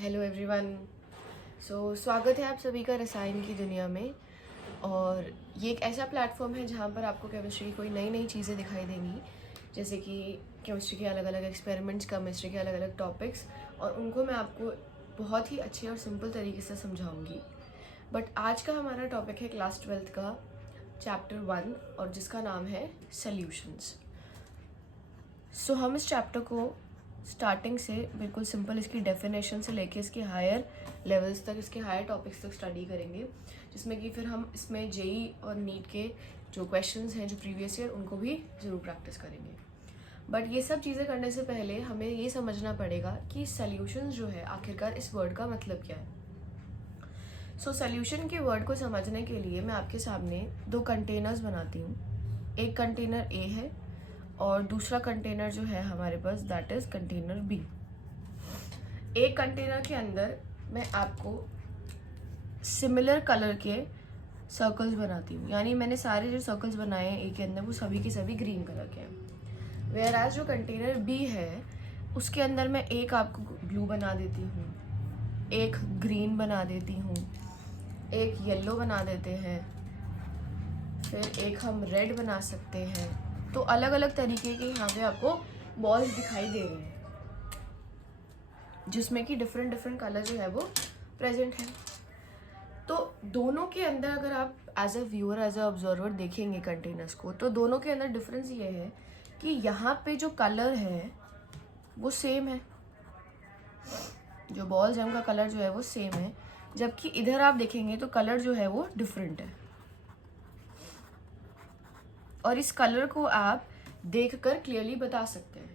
Hello everyone. स्वागत है आप सभी का रसायन की दुनिया में। और ये एक ऐसा प्लेटफॉर्म है जहाँ पर आपको केमिस्ट्री की कोई नई नई चीज़ें दिखाई देंगी, जैसे कि केमिस्ट्री के अलग अलग एक्सपेरिमेंट्स, केमिस्ट्री के अलग अलग टॉपिक्स, और उनको मैं आपको बहुत ही अच्छे और सिंपल तरीके से समझाऊंगी। बट आज का हमारा टॉपिक है क्लास 12th का चैप्टर 1, और जिसका नाम है सॉल्यूशंस। हम इस चैप्टर को स्टार्टिंग से बिल्कुल सिंपल इसकी डेफिनेशन से लेके इसके हायर लेवल्स तक, इसके हायर टॉपिक्स तक स्टडी करेंगे, जिसमें कि फिर हम इसमें जेई और नीट के जो क्वेश्चंस हैं जो प्रीवियस ईयर, उनको भी ज़रूर प्रैक्टिस करेंगे। बट ये सब चीज़ें करने से पहले हमें ये समझना पड़ेगा कि सॉल्यूशंस जो है आखिरकार इस वर्ड का मतलब क्या है। सॉल्यूशन के वर्ड को समझने के लिए मैं आपके सामने दो कंटेनर्स बनाती हूँ। एक कंटेनर ए है और दूसरा कंटेनर जो है हमारे पास, दैट इज कंटेनर बी। एक कंटेनर के अंदर मैं आपको सिमिलर कलर के सर्कल्स बनाती हूँ, यानी मैंने सारे जो सर्कल्स बनाए हैं ए के अंदर वो सभी के सभी ग्रीन कलर के हैं। वेयर एज जो कंटेनर बी है उसके अंदर मैं एक आपको ब्लू बना देती हूँ, एक ग्रीन बना देती हूँ, एक येलो बना देते हैं, फिर एक हम रेड बना सकते हैं। तो अलग अलग तरीके के यहाँ पे आपको बॉल्स दिखाई दे रहे हैं, जिसमें कि डिफरेंट डिफरेंट कलर जो है वो प्रेजेंट है। तो दोनों के अंदर अगर आप as a viewer, as a observer देखेंगे कंटेनर्स को, तो दोनों के अंदर डिफरेंस ये है कि यहाँ पे जो कलर है वो सेम है, जो बॉल्स है उनका कलर जो है वो सेम है, जबकि इधर आप देखेंगे तो कलर जो है वो डिफरेंट है। और इस कलर को आप देखकर क्लियरली बता सकते हैं।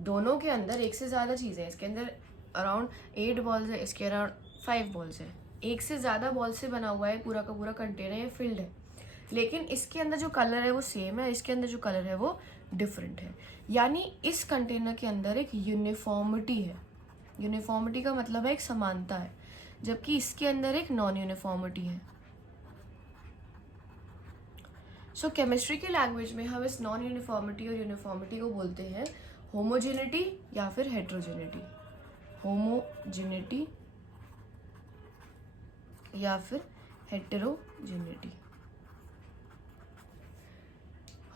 दोनों के अंदर एक से ज़्यादा चीज़ें हैं, इसके अंदर अराउंड 8 बॉल्स है, इसके अराउंड 5 बॉल्स है। एक से ज़्यादा बॉल से बना हुआ है पूरा का पूरा कंटेनर, ये फिल्ड है, लेकिन इसके अंदर जो कलर है वो सेम है, इसके अंदर जो कलर है वो डिफरेंट है। यानी इस कंटेनर के अंदर एक यूनिफॉर्मिटी है। यूनिफॉर्मिटी का मतलब है एक समानता है, जबकि इसके अंदर एक नॉन यूनिफॉर्मिटी है। केमिस्ट्री की लैंग्वेज में हम इस नॉन यूनिफॉर्मिटी और यूनिफॉर्मिटी को बोलते हैं होमोजेनिटी या फिर हेट्रोजेनिटी। होमोजेनिटी या फिर हेटेरोजेनिटी।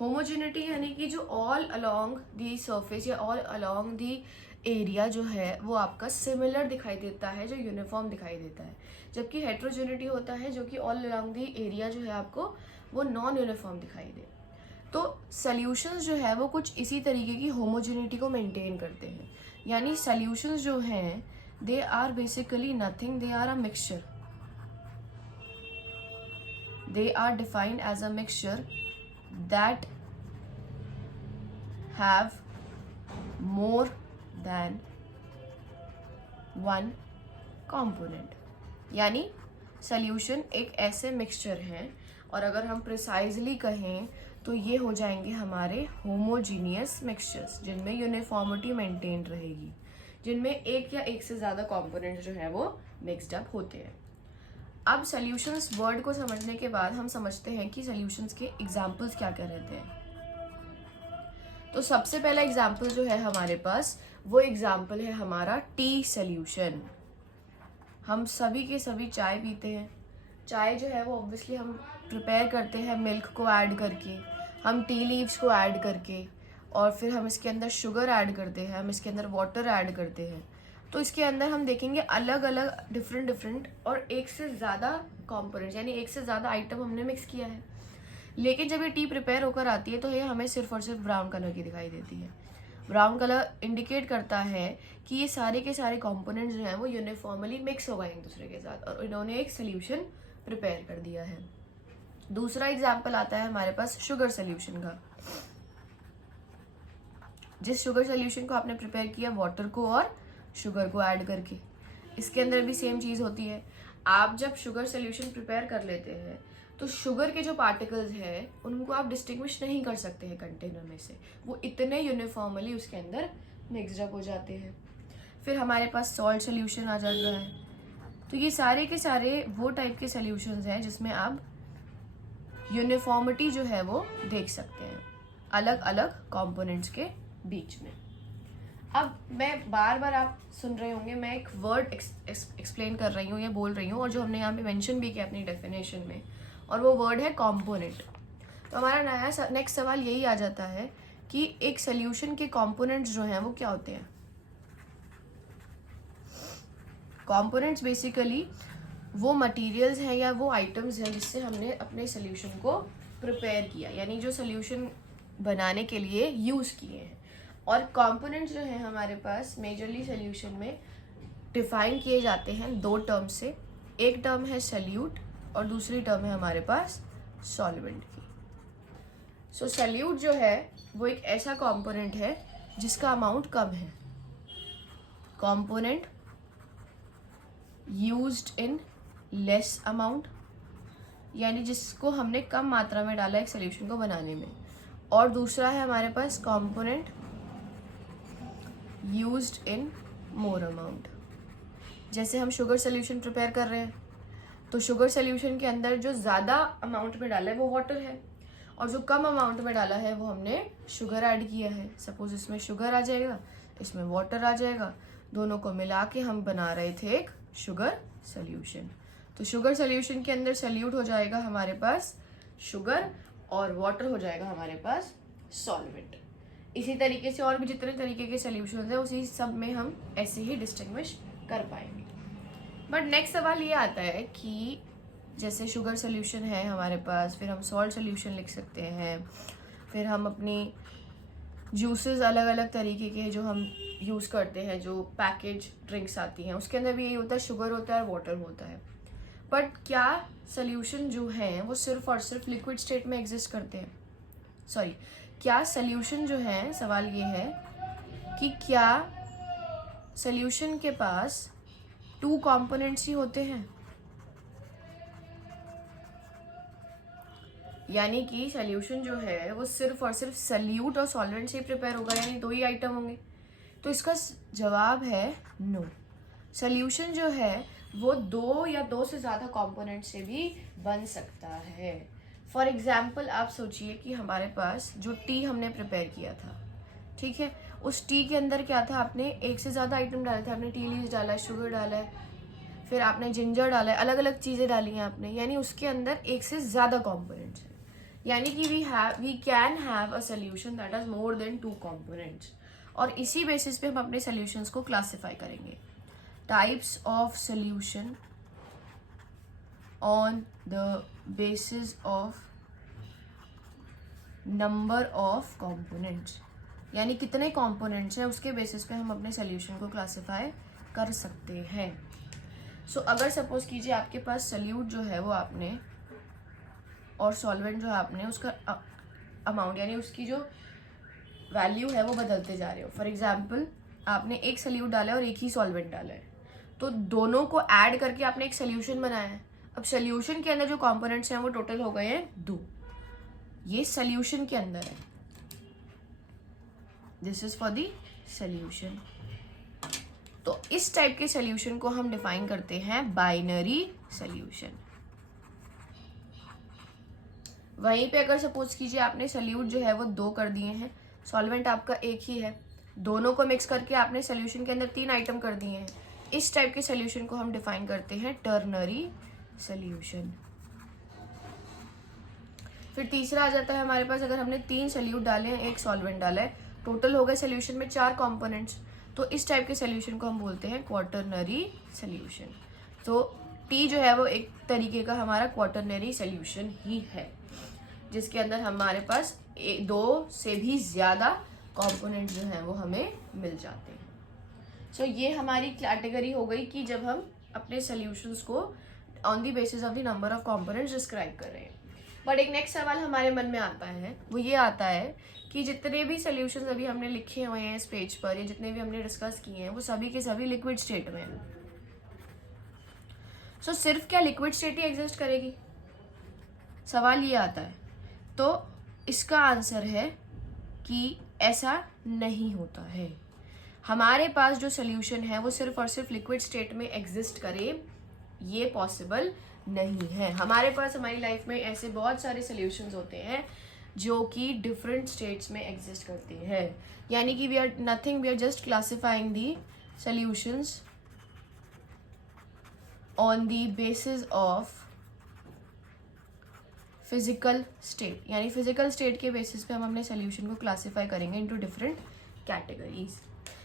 होमोजेनिटी यानी कि जो ऑल अलोंग दी सरफेस या ऑल अलोंग दी एरिया जो है वो आपका सिमिलर दिखाई देता है, जो यूनिफॉर्म दिखाई देता है। जबकि हेट्रोजेनिटी होता है जो कि ऑल अलोंग दी एरिया जो है आपको वो नॉन यूनिफॉर्म दिखाई दे। तो सॉल्यूशंस जो है वो कुछ इसी तरीके की होमोजेनिटी को मेंटेन करते हैं। यानी सॉल्यूशंस जो हैं they are basically nothing, they are a mixture. They are defined as a mixture that have more than one component। यानी सॉल्यूशन एक ऐसे मिक्सचर हैं, और अगर हम प्रिसाइजली कहें तो ये हो जाएंगे हमारे होमोजीनियस मिक्सचर्स, जिनमें यूनिफॉर्मिटी मेंटेन रहेगी, जिनमें एक या एक से ज़्यादा कंपोनेंट जो है वो मिक्सड अप होते हैं। अब सॉल्यूशंस वर्ड को समझने के बाद हम समझते हैं कि सॉल्यूशंस के एग्जाम्पल्स क्या क्या रहते हैं। तो सबसे पहला एग्जाम्पल जो है हमारे पास, वो एग्जाम्पल है हमारा टी सॉल्यूशन। हम सभी के सभी चाय पीते हैं। चाय जो है वो ऑब्वियसली हम प्रिपेयर करते हैं मिल्क को ऐड करके, हम टी लीव्स को ऐड करके, और फिर हम इसके अंदर शुगर ऐड करते हैं, हम इसके अंदर वाटर ऐड करते हैं। तो इसके अंदर हम देखेंगे अलग अलग डिफरेंट और एक से ज़्यादा कंपोनेंट्स, यानी एक से ज़्यादा आइटम हमने मिक्स किया है। लेकिन जब ये टी प्रिपेयर होकर आती है तो ये हमें सिर्फ और सिर्फ ब्राउन कलर की दिखाई देती है। ब्राउन कलर इंडिकेट करता है कि ये सारे के सारे कंपोनेंट्स जो हैं वो यूनिफॉर्मली मिक्स हो गए एक दूसरे के साथ, और इन्होंने एक सोल्यूशन प्रिपेयर कर दिया है। दूसरा एग्जाम्पल आता है हमारे पास शुगर सोल्यूशन का। जिस शुगर सोल्यूशन को आपने प्रिपेयर किया वाटर को और शुगर को ऐड करके, इसके अंदर भी सेम चीज़ होती है। आप जब शुगर सोल्यूशन प्रिपेयर कर लेते हैं तो शुगर के जो पार्टिकल्स हैं उनको आप डिस्टिंग्विश नहीं कर सकते हैं कंटेनर में से, वो इतने यूनिफॉर्मली उसके अंदर मिक्सड अप हो जाते हैं। फिर हमारे पास सॉल्ट सोल्यूशन आ जाता है। तो ये सारे के सारे वो टाइप के सोल्यूशंस हैं जिसमें आप यूनिफॉर्मिटी जो है वो देख सकते हैं अलग अलग कंपोनेंट्स के बीच में। अब मैं बार बार आप सुन रहे होंगे मैं एक वर्ड एक्सप्लेन कर रही हूँ या बोल रही हूँ, और जो हमने यहाँ पे मेंशन भी किया अपनी डेफिनेशन में, और वो वर्ड है कंपोनेंट। तो हमारा नया नेक्स्ट सवाल यही आ जाता है कि एक सोल्यूशन के कंपोनेंट्स जो हैं वो क्या होते हैं। कंपोनेंट्स बेसिकली वो मटेरियल्स हैं या वो आइटम्स हैं जिससे हमने अपने सोल्यूशन को प्रिपेयर किया, यानी जो सोल्यूशन बनाने के लिए यूज़ किए हैं। और कंपोनेंट्स जो हैं हमारे पास मेजरली सोल्यूशन में डिफाइन किए जाते हैं दो टर्म से। एक टर्म है सोल्यूट और दूसरी टर्म है हमारे पास सॉल्वेंट की। सो सोल्यूट जो है वो एक ऐसा कंपोनेंट है जिसका अमाउंट कम है। Component used in less amount, यानी जिसको हमने कम मात्रा में डाला एक सोल्यूशन को बनाने में। और दूसरा है हमारे पास component used in more amount. जैसे हम शुगर सोल्यूशन प्रिपेयर कर रहे हैं, तो शुगर सोल्यूशन के अंदर जो ज़्यादा अमाउंट में डाला है वो वाटर है, और जो कम अमाउंट में डाला है वो हमने शुगर ऐड किया है। सपोज इसमें शुगर आ जाएगा, इसमें वाटर आ जाएगा, दोनों को मिला के हम बना रहे थे एक शुगर सोल्यूशन। तो शुगर सोल्यूशन के अंदर सोल्यूट हो जाएगा हमारे पास शुगर, और वाटर हो जाएगा हमारे पास सॉल्वेंट। इसी तरीके से और भी जितने तरीके के सोल्यूशन हैं उसी सब में हम ऐसे ही डिस्टिंग्विश कर पाएंगे। बट नेक्स्ट सवाल ये आता है कि जैसे शुगर सोल्यूशन है हमारे पास, फिर हम सॉल्ट सोल्यूशन लिख सकते हैं, फिर हम अपनी जूसेस अलग अलग तरीके के जो हम यूज़ करते हैं, जो पैकेज ड्रिंक्स आती हैं उसके अंदर भी यही होता है, शुगर होता है और वाटर होता है। बट क्या सोल्यूशन जो हैं वो सिर्फ और सिर्फ लिक्विड स्टेट में एग्जिस्ट करते हैं? सॉरी, क्या सोल्यूशन जो है, सवाल ये है कि क्या सोल्यूशन के पास 2 कंपोनेंट्स ही होते हैं? यानी कि सोल्यूशन जो है वो सिर्फ और सिर्फ सोल्यूट और सॉल्वेंट से प्रिपेयर होगा, यानी 2 ही आइटम होंगे? तो इसका जवाब है नो। सोल्यूशन जो है वो 2 या 2 से ज़्यादा कंपोनेंट से भी बन सकता है। फॉर एग्जाम्पल आप सोचिए कि हमारे पास जो टी हमने प्रिपेयर किया था, ठीक है, उस टी के अंदर क्या था, आपने 1 से ज़्यादा आइटम डाले थे। आपने टी लीव्स डाला है, शुगर डाला है, फिर आपने जिंजर डाला है, अलग अलग चीज़ें डाली हैं आपने, यानी उसके अंदर 1 से ज़्यादा कॉम्पोनेंट्स हैं। यानी कि we can have a solution that has more than 2 components. और इसी बेसिस पे हम अपने सोल्यूशंस को क्लासिफाई करेंगे। Types of solution on the basis of number of components, यानी कितने कंपोनेंट्स हैं उसके बेसिस पे हम अपने सोल्यूशन को क्लासिफाई कर सकते हैं। सो अगर सपोज कीजिए आपके पास सोल्यूट जो है वो आपने और सॉल्वेंट जो है आपने उसका अमाउंट यानी उसकी जो वैल्यू है वो बदलते जा रहे हो। फॉर एग्जाम्पल आपने एक सोल्यूट डाला है और एक ही सॉल्वेंट डाला है, तो दोनों को ऐड करके आपने एक सोल्यूशन बनाया है। अब सोल्यूशन के अंदर जो कंपोनेंट्स हैं वो टोटल हो गए हैं 2। ये सोल्यूशन के अंदर है, this is for the solution. तो इस टाइप के सोल्यूशन को हम डिफाइन करते हैं बाइनरी सोल्यूशन। वहीं पे अगर सपोज कीजिए आपने सोल्यूट जो है वो 2 कर दिए हैं, सॉल्वेंट आपका एक ही है, दोनों को मिक्स करके आपने सोल्यूशन के अंदर 3 आइटम कर दिए हैं, इस टाइप के सोल्यूशन को हम डिफाइन करते हैं टर्नरी सोल्यूशन। फिर तीसरा आ जाता है हमारे पास, अगर हमने 3 सोल्यूट डाले हैं, 1 सॉल्वेंट डाला है, टोटल हो गए सोल्यूशन में 4 कंपोनेंट्स, तो इस टाइप के सोल्यूशन को हम बोलते हैं क्वाटरनरी सोल्यूशन। तो टी जो है वो एक तरीके का हमारा क्वाटरनरी सोल्यूशन ही है, जिसके अंदर हमारे पास 2 से भी ज़्यादा कंपोनेंट्स जो हैं वो हमें मिल जाते हैं। सो ये हमारी कैटेगरी हो गई कि जब हम अपने सोल्यूशंस को on the basis of the number of components describe कर रहे हैं। बट एक नेक्स्ट सवाल हमारे मन में आता है, वो ये आता है कि जितने भी सोल्यूशंस अभी हमने लिखे हुए हैं इस पेज पर, या जितने भी हमने डिस्कस किए हैं, वो सभी के सभी लिक्विड स्टेट में हैं। सो सिर्फ क्या लिक्विड स्टेट ही एग्जिस्ट करेगी? सवाल ये आता है। तो इसका आंसर है कि ऐसा नहीं होता है। हमारे पास जो सोल्यूशन है वो सिर्फ और सिर्फ लिक्विड स्टेट में एग्जिस्ट करे, ये पॉसिबल नहीं है। हमारे पास हमारी लाइफ में ऐसे बहुत सारे सोल्यूशंस होते हैं जो कि डिफरेंट स्टेट्स में एग्जिस्ट करती है। यानी कि we are just classifying the solutions on the basis of physical state, यानी फिजिकल स्टेट के बेसिस पे हम अपने सोल्यूशन को क्लासीफाई करेंगे इनटू डिफरेंट कैटेगरीज।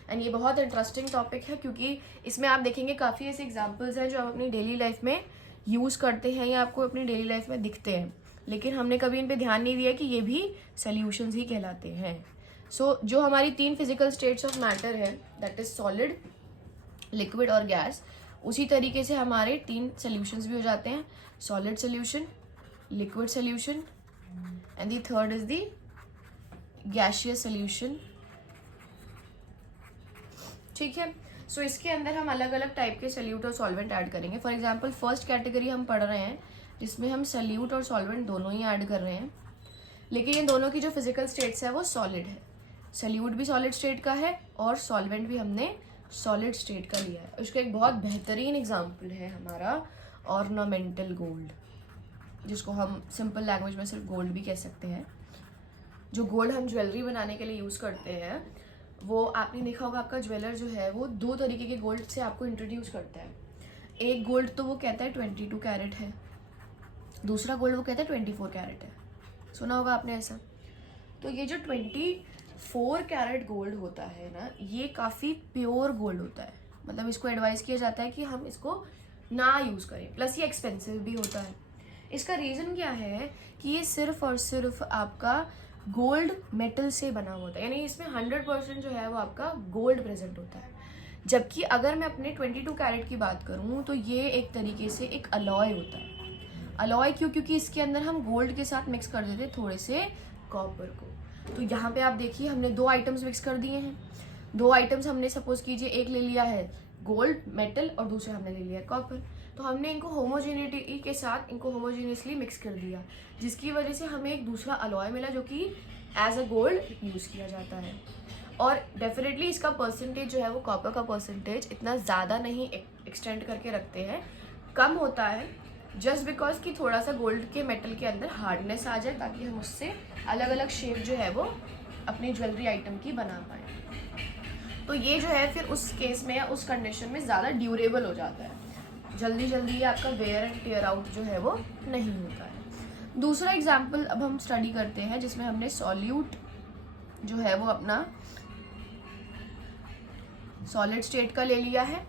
एंड ये बहुत इंटरेस्टिंग टॉपिक है क्योंकि इसमें आप देखेंगे काफ़ी ऐसे एग्जांपल्स हैं जो आप अपनी डेली लाइफ में यूज़ करते हैं या आपको अपनी डेली लाइफ में दिखते हैं, लेकिन हमने कभी इन पे ध्यान नहीं दिया कि ये भी सोल्यूशंस ही कहलाते हैं। सो जो हमारी 3 फिजिकल स्टेट्स ऑफ मैटर है, दैट इज सॉलिड, लिक्विड और गैस, उसी तरीके से हमारे 3 सोल्यूशंस भी हो जाते हैं, solid solution, liquid solution and the third is the gaseous solution। ठीक है, सो इसके अंदर हम अलग अलग टाइप के सल्यूट और सॉल्वेंट ऐड करेंगे। फॉर एग्जांपल फर्स्ट कैटेगरी हम पढ़ रहे हैं जिसमें हम सल्यूट और सॉल्वेंट दोनों ही ऐड कर रहे हैं, लेकिन इन दोनों की जो फिजिकल स्टेट्स है वो सॉलिड है। सल्यूट भी सॉलिड स्टेट का है और सॉल्वेंट भी हमने सॉलिड स्टेट का लिया है। उसका एक बहुत बेहतरीन एग्जाम्पल है हमारा ऑर्नामेंटल गोल्ड, जिसको हम सिंपल लैंग्वेज में सिर्फ गोल्ड भी कह सकते हैं। जो गोल्ड हम ज्वेलरी बनाने के लिए यूज़ करते हैं, वो आपने देखा होगा आपका ज्वेलर जो है वो 2 तरीके के गोल्ड से आपको इंट्रोड्यूस करता है। एक गोल्ड तो वो कहता है 22 कैरेट है, दूसरा गोल्ड वो कहता है 24 कैरेट है। सुना होगा आपने ऐसा। तो ये जो 24 कैरेट गोल्ड होता है ना, ये काफ़ी प्योर गोल्ड होता है, मतलब इसको एडवाइस किया जाता है कि हम इसको ना यूज़ करें, प्लस ये एक्सपेंसिव भी होता है। इसका रीज़न क्या है कि ये सिर्फ और सिर्फ आपका गोल्ड मेटल से बना होता है, यानी इसमें 100% जो है वो आपका गोल्ड प्रेजेंट होता है। जबकि अगर मैं अपने 22 कैरेट की बात करूँ तो ये एक तरीके से एक अलॉय होता है। अलॉय क्यों? क्योंकि इसके अंदर हम गोल्ड के साथ मिक्स कर देते थोड़े से कॉपर को। तो यहाँ पे आप देखिए हमने 2 आइटम्स मिक्स कर दिए हैं। 2 आइटम्स हमने सपोज कीजिए एक ले लिया है गोल्ड मेटल और दूसरा हमने ले लिया है कॉपर। तो हमने इनको होमोजेनिटी के साथ इनको होमोजेनियसली मिक्स कर दिया, जिसकी वजह से हमें एक दूसरा अलॉय मिला जो कि एज अ गोल्ड यूज़ किया जाता है। और डेफिनेटली इसका परसेंटेज जो है वो कॉपर का परसेंटेज इतना ज़्यादा नहीं एक्सटेंड करके रखते हैं, कम होता है, जस्ट बिकॉज कि थोड़ा सा गोल्ड के मेटल के अंदर हार्डनेस आ जाए ताकि हम उससे अलग अलग शेप जो है वो अपनी ज्वेलरी आइटम की बना पाएँ। तो ये जो है फिर उस केस में या उस कंडीशन में ज़्यादा ड्यूरेबल हो जाता है, जल्दी जल्दी आपका वेयर एंड टेयर आउट जो है वो नहीं होता है। दूसरा एग्जाम्पल अब हम स्टडी करते हैं जिसमें हमने सॉल्यूट जो है वो अपना सॉलिड स्टेट का ले लिया है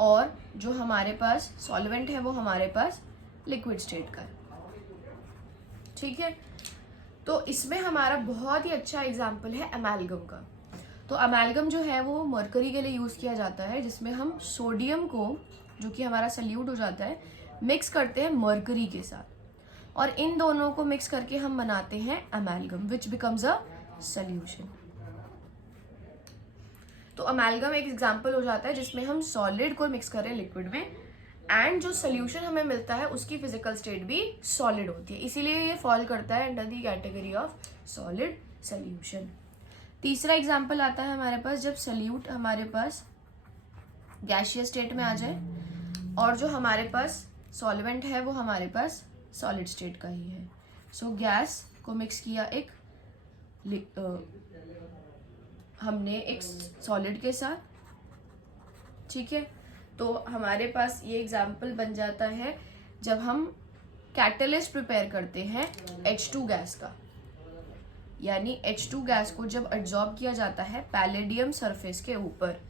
और जो हमारे पास सॉल्वेंट है वो हमारे पास लिक्विड स्टेट का है। ठीक है, तो इसमें हमारा बहुत ही अच्छा एग्जाम्पल है अमेलगम का। तो अमेलगम जो है वो मरकरी के लिए यूज़ किया जाता है, जिसमें हम सोडियम को, जो कि हमारा सल्यूट हो जाता है, मिक्स करते हैं मरकरी के साथ और इन दोनों को मिक्स करके हम बनाते हैं amalgam which becomes a solution. तो अमेलगम एक एग्जाम्पल हो जाता है जिसमें हम सॉलिड को मिक्स करें लिक्विड में एंड जो सोल्यूशन हमें मिलता है उसकी फिजिकल स्टेट भी सॉलिड होती है, इसीलिए ये फॉल करता है under the category of solid solution. तीसरा एग्जाम्पल आता है हमारे पास जब सल्यूट हमारे पास गैसियस स्टेट में आ जाए और जो हमारे पास सॉल्वेंट है वो हमारे पास सॉलिड स्टेट का ही है। सो गैस को मिक्स किया हमने एक सॉलिड के साथ, ठीक है। तो हमारे पास ये एग्जाम्पल बन जाता है जब हम कैटलिस्ट प्रिपेयर करते हैं H2 गैस का, यानी H2 गैस को जब एब्जॉर्ब किया जाता है पैलेडियम सरफेस के ऊपर,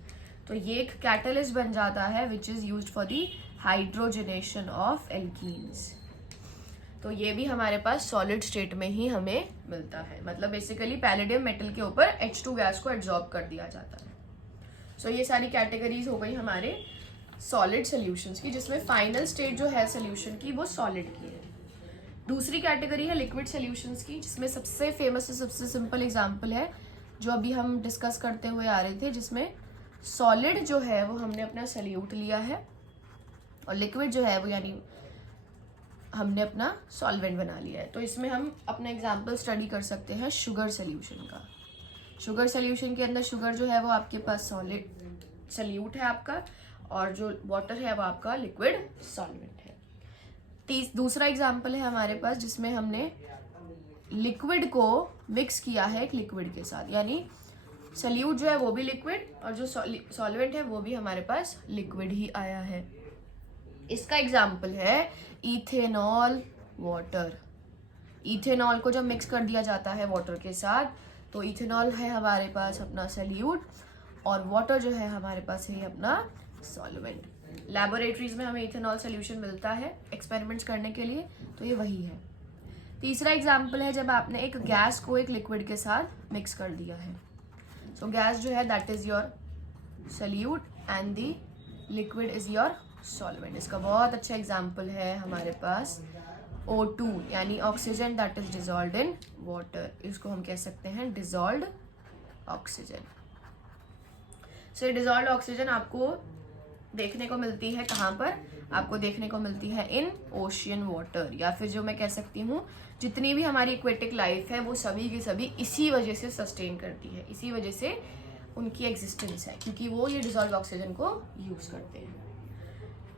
तो ये एक कैटलिस्ट बन जाता है which is used for the hydrogenation of alkenes. तो ये भी हमारे पास सॉलिड स्टेट में ही हमें मिलता है, मतलब बेसिकली पैलेडियम मेटल के ऊपर H2 गैस को एब्जॉर्ब कर दिया जाता है। सो ये सारी कैटेगरीज हो गई हमारे सॉलिड सोल्यूशंस की, जिसमें फाइनल स्टेट जो है सोल्यूशन की वो सॉलिड की है। दूसरी कैटेगरी है लिक्विड सोल्यूशंस की, जिसमें सबसे फेमस और सबसे सिंपल एग्जांपल है जो अभी हम डिस्कस करते हुए आ रहे थे, जिसमें सॉलिड जो है वो हमने अपना सल्यूट लिया है और लिक्विड जो है वो यानी हमने अपना सॉल्वेंट बना लिया है। तो इसमें हम अपना एग्जांपल स्टडी कर सकते हैं शुगर सोल्यूशन का। शुगर सोल्यूशन के अंदर शुगर जो है वो आपके पास सॉलिड सल्यूट है आपका और जो वाटर है वो आपका लिक्विड सॉल्वेंट है। दूसरा एग्जांपल है हमारे पास जिसमें हमने लिक्विड को मिक्स किया है एक लिक्विड के साथ, यानी सल्यूट जो है वो भी लिक्विड और जो सॉल्वेंट है वो भी हमारे पास लिक्विड ही आया है। इसका एग्जाम्पल है इथेनॉल वाटर। इथेनॉल को जब मिक्स कर दिया जाता है वाटर के साथ तो इथेनॉल है हमारे पास अपना सल्यूट और वाटर जो है हमारे पास है अपना सॉल्वेंट। लैबोरेटरीज में हमें इथेनॉल सोल्यूशन मिलता है एक्सपेरिमेंट्स करने के लिए, तो ये वही है। तीसरा एग्जाम्पल है जब आपने एक गैस को एक लिक्विड के साथ मिक्स कर दिया है। सो गैस जो है that is your solute and the liquid is your solvent. इसका बहुत अच्छा एग्जाम्पल है हमारे पास O2 यानी oxygen that is dissolved in water. इसको हम कह सकते हैं dissolved oxygen. So dissolved oxygen आपको देखने को मिलती है कहाँ पर? आपको देखने को मिलती है इन ओशियन वाटर, या फिर जो मैं कह सकती हूँ जितनी भी हमारी एक्वेटिक लाइफ है वो सभी की सभी इसी वजह से सस्टेन करती है, इसी वजह से उनकी एग्जिस्टेंस है, क्योंकि वो ये डिजॉल्व ऑक्सीजन को यूज करते हैं।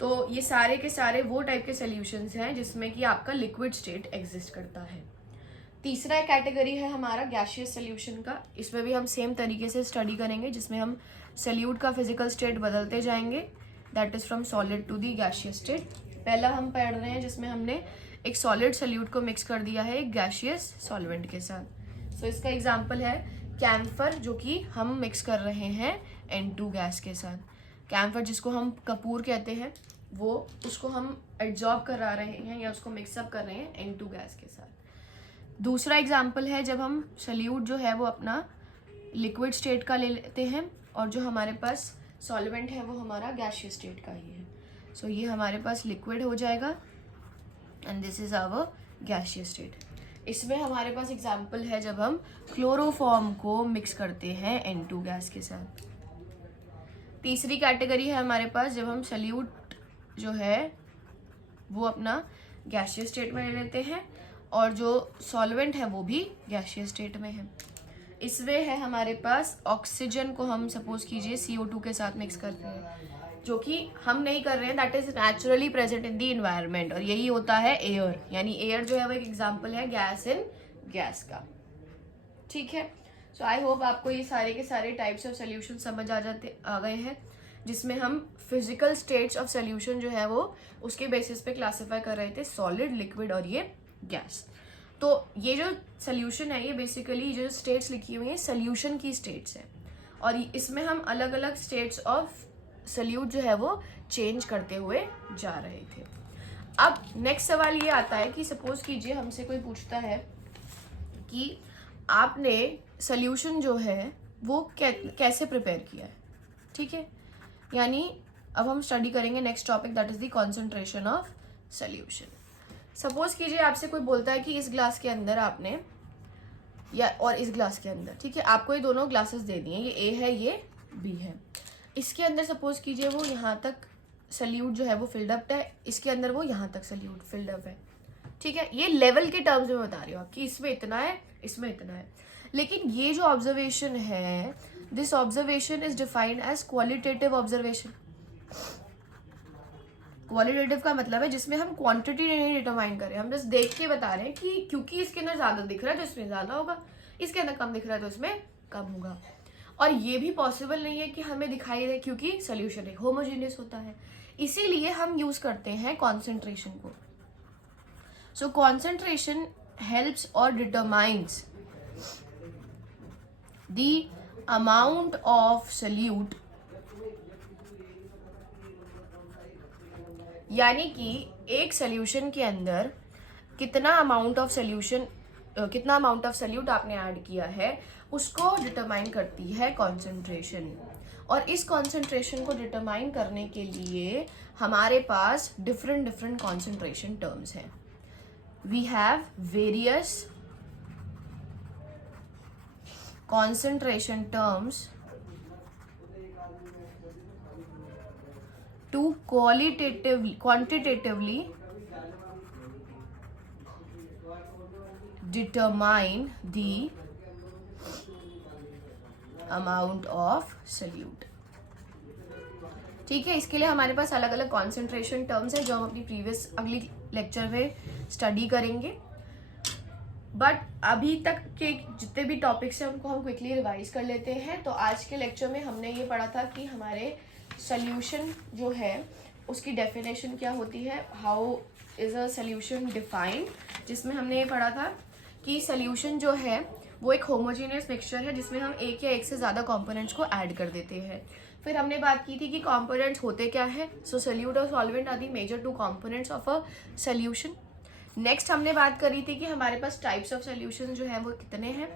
तो ये सारे के सारे वो टाइप के सोल्यूशंस हैं जिसमें कि आपका लिक्विड स्टेट एग्जिस्ट करता है। तीसरा कैटेगरी है हमारा गैशियस सोल्यूशन का। इसमें भी हम सेम तरीके से स्टडी करेंगे जिसमें हम सल्यूट का फिजिकल स्टेट बदलते जाएंगे, that is from solid to the gaseous state. पहला हम पढ़ रहे हैं जिसमें हमने एक सॉलिड सल्यूट को मिक्स कर दिया है एक गैशियस सॉल्वेंट के साथ। सो इसका एग्जाम्पल है कैम्फर, जो कि हम मिक्स कर रहे हैं N2 गैस के साथ। कैम्फर जिसको हम कपूर कहते हैं, वो उसको हम एब्जॉर्ब करा रहे हैं या उसको मिक्सअप कर रहे हैं N2 गैस के साथ। दूसरा एग्जाम्पल है जब हम सल्यूट जो है वो अपना लिक्विड स्टेट का ले लेते हैं और जो हमारे पास सॉल्वेंट है वो हमारा गैशियस स्टेट का ही है। सो ये हमारे पास लिक्विड हो जाएगा and this is our gaseous state. इसमें हमारे पास एग्जाम्पल है जब हम क्लोरोफॉर्म को मिक्स करते हैं N2 गैस के साथ। तीसरी कैटेगरी है हमारे पास जब हम सल्यूट जो है वो अपना गैशियस स्टेट में ले लेते हैं और जो सॉल्वेंट है वो भी गैशियस स्टेट में है। इसमें है हमारे पास ऑक्सीजन को हम सपोज कीजिए CO2 के साथ मिक्स करते हैं, जो कि हम नहीं कर रहे हैं, that is naturally present in the environment, और यही होता है एयर। यानी एयर जो है वो एक एग्जाम्पल है गैस इन गैस का। ठीक है, सो आई होप आपको ये सारे के सारे टाइप्स ऑफ सोल्यूशन समझ आ गए हैं, जिसमें हम फिजिकल स्टेट्स ऑफ सोल्यूशन जो है वो उसके बेसिस पे क्लासिफाई कर रहे थे, सॉलिड, लिक्विड और ये गैस। तो ये जो सोल्यूशन है ये बेसिकली जो स्टेट्स लिखी हुई है सोल्यूशन की स्टेट्स है, और इसमें हम अलग अलग स्टेट्स ऑफ सल्यूट जो है वो चेंज करते हुए जा रहे थे। अब नेक्स्ट सवाल ये आता है कि सपोज कीजिए हमसे कोई पूछता है कि आपने सल्यूशन जो है वो कैसे प्रिपेयर किया है। ठीक है, यानी अब हम स्टडी करेंगे next topic, that is the concentration of solution. Suppose कीजिए आपसे कोई बोलता है कि इस ग्लास के अंदर आपने या और इस ग्लास के अंदर, ठीक है, आपको ये दोनों ग्लासेस दे दिए, ये A है ये B है। इसके अंदर सपोज कीजिए वो यहाँ तक सल्यूट जो है वो फिल्ड अप है, इसके अंदर वो यहाँ तक सल्यूट फिल्ड अप है। ठीक है, ये लेवल के टर्म्स में बता रही हूँ कि इसमें इतना है इसमें इतना है। लेकिन ये जो ऑब्जर्वेशन है, this observation is defined as qualitative observation. Qualitative का मतलब है जिसमें हम क्वांटिटी नहीं डिटरमाइन कर रहे हैं, हम जस्ट देख के बता रहे हैं कि क्योंकि इसके अंदर ज्यादा दिख रहा है तो इसमें ज्यादा होगा, इसके अंदर कम दिख रहा है तो इसमें कम होगा। और ये भी पॉसिबल नहीं है कि हमें दिखाई दे, क्योंकि सोल्यूशन एक होमोजेनियस होता है, इसीलिए हम यूज करते हैं कॉन्सेंट्रेशन को। सो कॉन्सेंट्रेशन हेल्प्स और determines the amount of solute, यानी कि एक सोल्यूशन के अंदर कितना अमाउंट ऑफ सल्यूट आपने ऐड किया है उसको डिटरमाइन करती है कॉन्सेंट्रेशन। और इस कॉन्सेंट्रेशन को डिटरमाइन करने के लिए हमारे पास डिफरेंट कॉन्सेंट्रेशन टर्म्स हैं। We have various concentration terms to quantitatively determine the amount of solute। ठीक है, इसके लिए हमारे पास अलग अलग कॉन्सेंट्रेशन टर्म्स है जो हम अपनी अगली लेक्चर में स्टडी करेंगे। बट अभी तक के जितने भी टॉपिक्स हैं उनको हम क्विकली रिवाइज कर लेते हैं। तो आज के लेक्चर में हमने ये पढ़ा था कि हमारे सोल्यूशन जो है उसकी डेफिनेशन क्या होती है, how is a solution defined, जिसमें हमने ये पढ़ा था कि सोल्यूशन जो है वो एक होमोजीनियस मिक्सचर है जिसमें हम एक या एक से ज़्यादा कंपोनेंट्स को ऐड कर देते हैं। फिर हमने बात की थी कि कंपोनेंट्स होते क्या है। सो सोल्यूट और solvent are the major two components of a solution. Next हमने बात करी थी कि हमारे पास टाइप्स ऑफ सोल्यूशन जो है वो कितने हैं।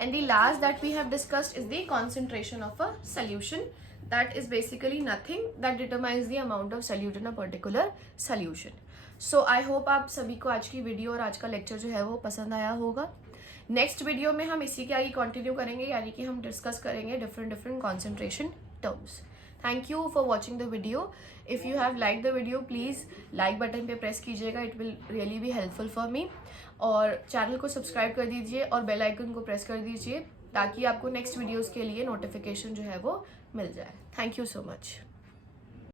And the last that we have discussed is the concentration of a solution, that is basically nothing that determines the amount of solute in a particular solution. So I hope आप सभी को आज की वीडियो और आज का lecture जो है वो पसंद आया होगा। नेक्स्ट वीडियो में हम इसी के आगे कंटिन्यू करेंगे, यानी कि हम डिस्कस करेंगे different concentration terms. Thank you for watching the video. If you have like the video please like button पे प्रेस कीजिएगा, it will really be helpful for me. और चैनल को सब्सक्राइब कर दीजिए और बेल आइकन को press कर दीजिए ताकि आपको नेक्स्ट वीडियोज़ के लिए नोटिफिकेशन जो है वो मिल जाए। Thank you so much.